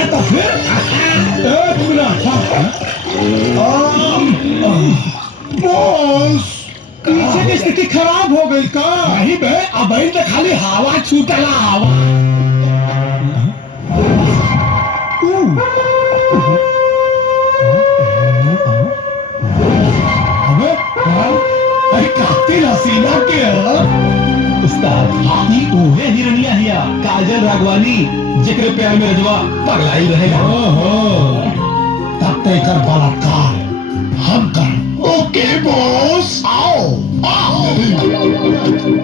है तो फिर एक मिनट। बॉस पीछे की स्थिति खराब हो गई का? नहीं बे, अब तो खाली हवा छूटला हवा। अबे अरे काफी हसीना के उस्ताद हाथी उहे हिरनिया हिया काजल राघवानी जिक्र प्यार में रजवा पगलाई रहेगा। ओहो तब तक कर बलात्कार हम कर। ओके बॉस आओ आओ।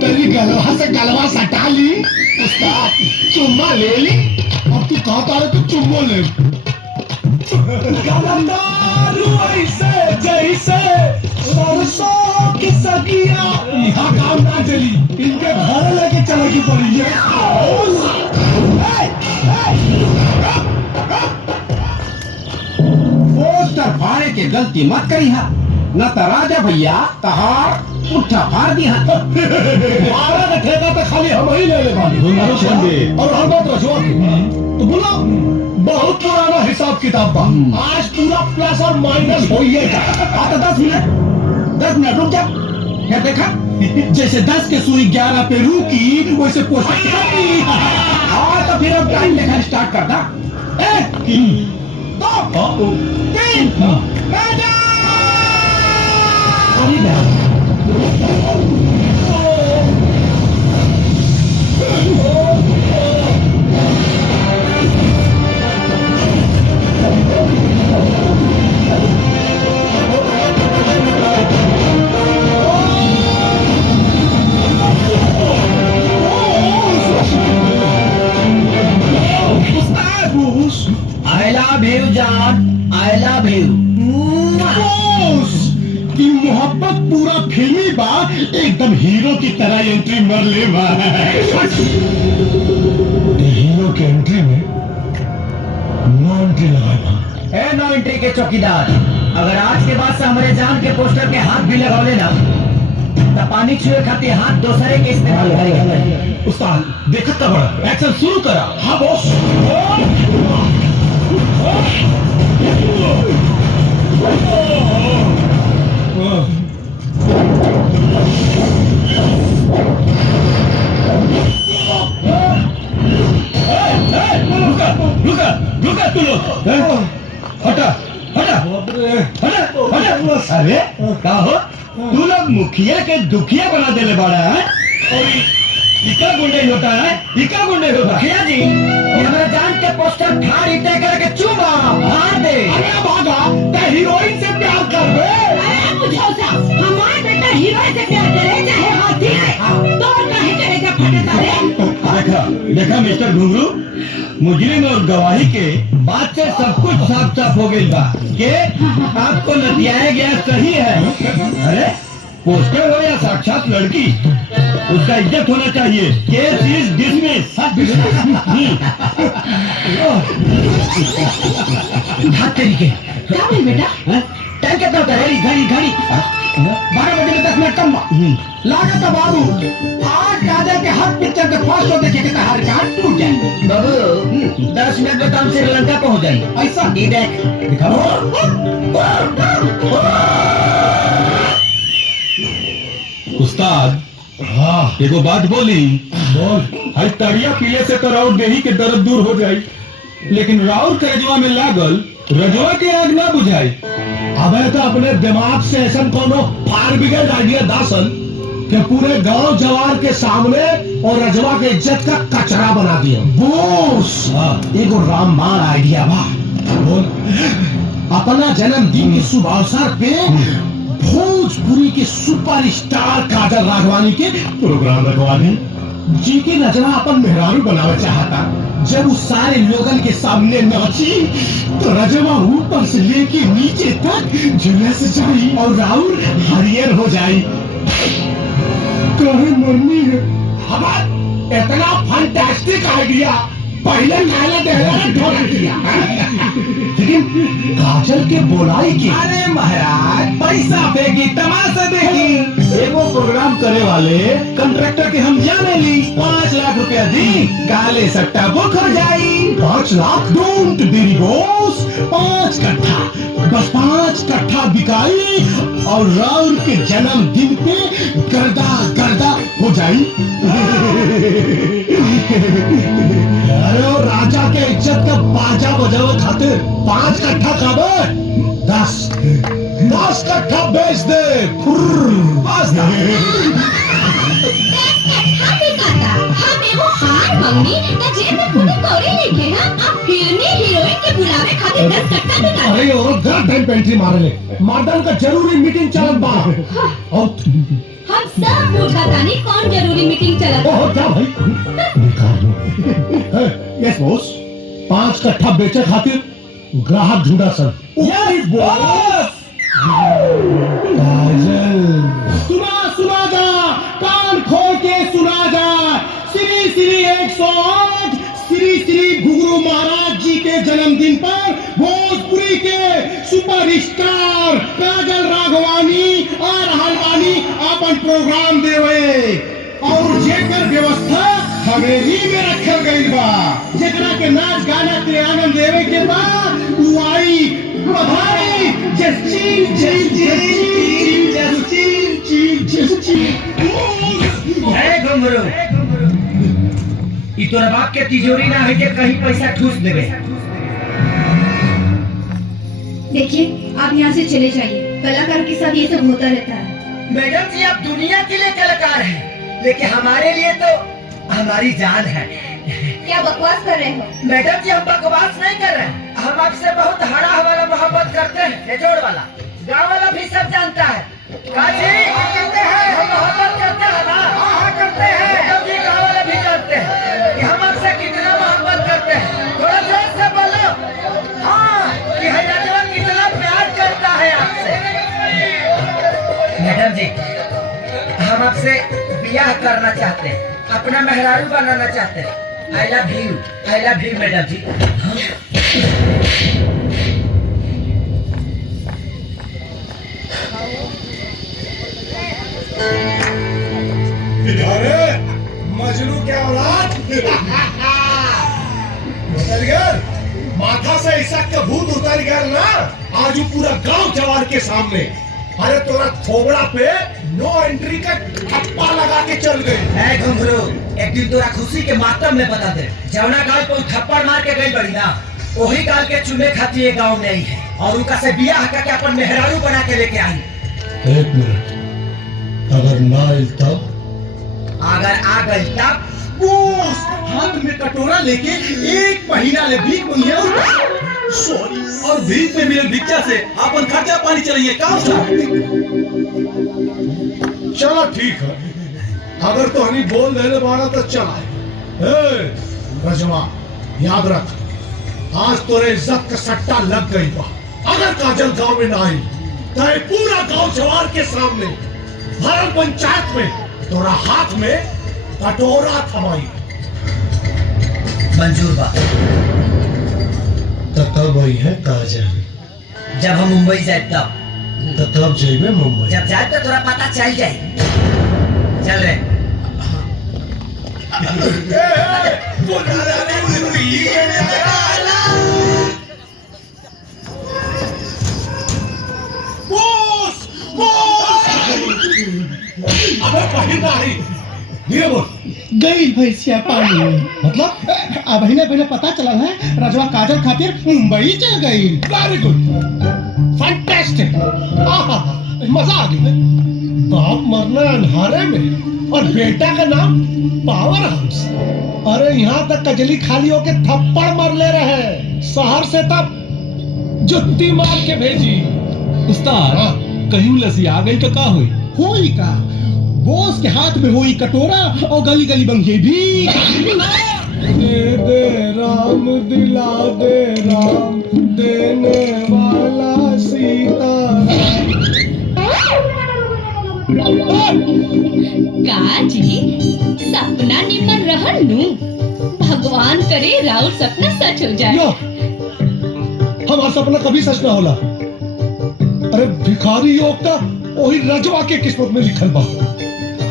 तेरी गलवा से गलवा सटा ली उस्ताद, चुम्मा ले ली। अब तू कहता है तो चुम्मा ले। ऐसे जैसे सरसों की सब्जियां यहाँ काम ना चली, इनके घर लेके चलेगी पड़ी है। पोस्टर फाड़े के गलती मत करी हा, न तो राजा भैया तहार उठा फाड़ दी हा। मारा रखेगा तो खाली हम ही ले लेंगे और हर बात रजवा तो बोला बहुत पुराना हिसाब किताब बा। आज पूरा प्लस और माइनस हो ही है। तो 10 मिनट रुक जा। क्या देखा? जैसे 10 के सुई 11 पे रुकी वैसे पोस्टर तो फिर अब टाइम देखा स्टार्ट कर दा। 1 2 3 राजा। I love you जान, I love you। की मोहब्बत पूरा फिल्मी बा, एकदम हीरो की तरह एंट्री मर ले बा। हीरो की एंट्री में नो एंट्री लगाए। ए नो एंट्री के चौकीदार, अगर आज के बाद से हमारे जान के पोस्टर के हाथ भी लगाओ लेना तो पानी छुए खातिर हाथ दूसरे के इस्तेमाल करेगा। उस्ताद देखत का बड़ा एक्शन शुरू करा। हाँ बॉस। रुका तू लोग। हटा हटा हटा हटा। अरे का हो तू लोग मुखिया के दुखिया बना देले बाड़ा है। और इका गुंडे होता है, इका गुंडे होता है। मुखिया जी, ये हमारे जान के पोस्टर फाड़ी तय करके चुमा फाड़ दे। अरे भागा ते हीरोइन से प्यार कर बे। अरे मुझौसा, हमारा बेटा हीरो से प्यार करे चाहे हाथी से, तो काहे करेगा फटेता रे? देखा देखा मिस्टर घुंगरू, मुजरिम और गवाही के बात से सब कुछ साफ साफ हो गई बा कि आपको नतियाया गया सही है। अरे पोस्टर हो या साक्षात लड़की, उसका इज्जत होना चाहिए। Case is dismiss. हाथ तरीके क्या भाई बेटा? टाइम कितना होता है? घड़ी 12 बजे में 10 मिनट कम लागत है बाबू। आज काजल के हर पिक्चर के फर्स्ट शो देखे के हर कार्ड टूट जाएंगे। बाबू 10 मिनट में तो हम श्रीलंका पहुंच जाएंगे। ऐसा ये देख उस्ताद हाँ एगो बात बोली। बोल। हर तड़िया पीले से तो राउर देही के दर्द दूर हो जाई, लेकिन राउर के रजवा में लागल रजवा के आग ना बुझाई। अबे तो अपने दिमाग से ऐसा कोनो फायर ब्रिगेड आइडिया दासन कि पूरे गांव जवार के सामने और रजवा के इज्जत का कचरा बना दिया। बोस एगो रामबाण आइडिया बा। बोल। अपना जन्मदिन के शुभ अवसर पे भोजपुरी के सुपरस्टार काजल राघवानी के प्रोग्राम रखवाने, जी की रचना अपन मेहरारू बनावे चाहता। जब उस सारे लोगन के सामने नाची तो रजवा ऊपर से लेके नीचे तक झूले से जाई और राउर हरियर हो जाई। कहे मरनी है हमारा इतना फंटास्टिक आइडिया पहले नाला देहरा से ढोला किया। लेकिन काजल के बोलाई की। अरे महाराज, पैसा देगी, तमाशा देगी। एगो प्रोग्राम करे वाले कंट्रैक्टर के हम जाने ली, 5 लाख रुपया दी, काले सट्टा बुक हो जाई। 5 लाख? डोंट देरी बॉस, 5 कट्ठा, बस 5 कट्ठा बिकाई और राउर के जन्मदिन पे गर्दा गर्दा हो जाई। अरे वो राजा के इज्जत का बाजा बजावे खातिर 5 कट्ठा काबर, 10 कट्ठा बेच दे। बस हमें वो हार मंगनी तो जेब में पूरी कौड़ी लेके ना अब फिल्मी हीरोइन के बुलावे खातिर 10 कट्टा निकाल। अरे वो गर्दन पेंट्री मारे ले, मर्दन का जरूरी मीटिंग चलत बा। और हम सब पूछा तानी कौन जरूरी मीटिंग चलत। ओह क्या भाई, यस बॉस, 5 कट्ठा बेचे खातिर ग्राहक ढूंढा सर। Yes boss. काजल, सुना जा, कान खोल के सुना जा। श्री श्री 108 श्री श्री घुघरू महाराज जी के जन्मदिन पर भोजपुरी के सुपरस्टार काजल राघवानी और हलवानी अपन प्रोग्राम देवे और जेकर व्यवस्था हवेली में रखल गई बा। जेकरा के नाच गाना के आनंद देवे के बाद उ आई बधाई। जस्टिन है घुंघरू, ई तोरा बाप के तिजोरी ना है के कहीं पैसा ठूस देवे। देखिए आप यहाँ से चले जाइए, कलाकार के साथ ये सब होता रहता है। मैडम जी, आप दुनिया के लिए कलाकार हैं, लेकिन हमारे लिए तो हमारी जान है। क्या बकवास कर रहे हो? मैडम जी, हम बकवास नहीं कर रहे हैं, हम आपसे बहुत हरा वाला मोहब्बत करते हैं, बेजोड़ वाला। गाँव वाला भी सब जानता है। काजी कहते हैं हम मोहब्बत करते हैं ना? हाँ करते हैं। मैडम जी, गाँव वाला भी जानते हैं कि हम आपसे कितना मोहब्बत करते हैं। थोड़ा जोर से बोलो। हाँ, कि हैदराबाद कितना प्यार करता है आपसे। मैडम जी, हम आपसे ब्याह करना चाहते हैं, अपना मेहरारू बनाना चाहते हैं। आई लव यू मैडम जी। अरे मजनू क्या औलाद, उतर गया माथा से ऐसा कबूत उतर गया ना, आज पूरा गांव जवार के सामने। अरे तोरा थोबड़ा पे नो एंट्री का ठप्पा लगा के चल गए। घुंघरू, एक दिन तोरा खुशी के मातम में बता दे, जवना गाँव को थप्पड़ मार के गई बड़ी ना, वही गाँव के चुने खाती ये गाँव में आई है और उनका से बियाह करके अपन मेहरारू बना के लेके आई। 1 मिनट, अगर ना आई तब? अगर आ गई तब? बॉस, हाथ में कटोरा लेके 1 महीना ले भीख मांगी सॉरी। और भीख में मिले भिक्षा से अपन खर्चा पानी चलाइए। काम चलो ठीक है, अगर तो हनी बोल देने वाला तो चला। रजवा, याद रख, आज तोरे इज्जत का सट्टा लग गई बा। अगर काजल गांव में ना आई तो ये पूरा गांव जवार के सामने भरल पंचायत में तोरा हाथ में कटोरा थमाई। मंजूर बा। तो कब आई है काजल? जब हम मुंबई जाए तब। तो कब जाइबे मुंबई? जब जाए तो तोरा पता चल जाए। चल रे। अबे पहले गाड़ी धीरे बोल। गई भैंसिया पानी में। मतलब अब ही पहले पता चला है रजवा काजल खातिर मुंबई चल गई। वेरी गुड, फैंटास्टिक, मजा आ गया। बाप मरना अंधारे में और बेटा का नाम पावर हाउस। अरे यहाँ तक कजली खाली होके थप्पड़ मार ले रहे, शहर से तब जुत्ती मार के भेजी। उस्ताद, कहीं लसी आ गई तो का हुई? होई का बॉस के हाथ में होई कटोरा और गली गली बंगे भी। दे दे राम, दिला दे राम, देने वाला सीता। काजी सपना निमन रहल नु, भगवान करे राउर सपना सच हो जाए। हमारा सपना कभी सच ना होला। अरे भिखारी योग का वही रजवा के किस्मत में लिखल बा,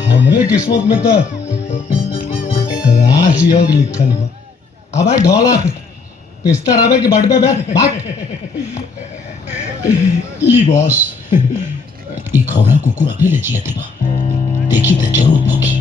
हमरे किस्मत में तो राजयोग लिखल बा। अब ढोला पिस्ता रावे के बड़ पे भाग। ई बॉस ई खौरा कुकुर अभी ले जिया बा, देखी तो जरूर भोगी।